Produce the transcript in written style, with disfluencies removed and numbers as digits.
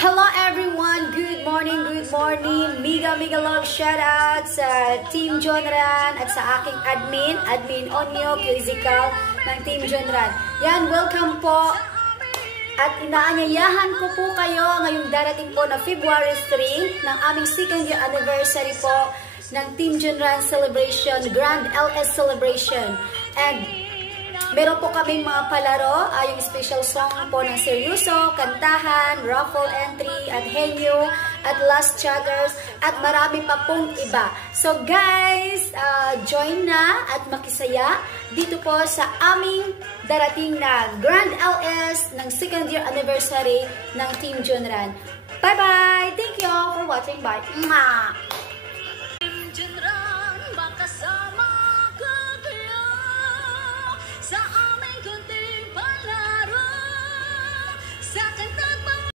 Hello everyone! Good morning, good morning! Mega love shoutout sa Team Jonran at sa aking Admin Onyo, Quizzical ng Team Jonran. Yan, welcome po! At inaanyayahan ko po kayo ngayong darating po na February 3 ng aming 2nd year anniversary po ng Team Jonran Celebration, Grand LS Celebration. And meron po kaming mga palaro, yung special song po ng Seryoso, Kantahan, Raffle Entry, at Henyo, at Last Chuggers, at marami pa pong iba. So guys, join na at makisaya dito po sa aming darating na Grand LS ng 2nd year anniversary ng Team Jonran. Bye-bye! Thank you all for watching. Bye! Mwah!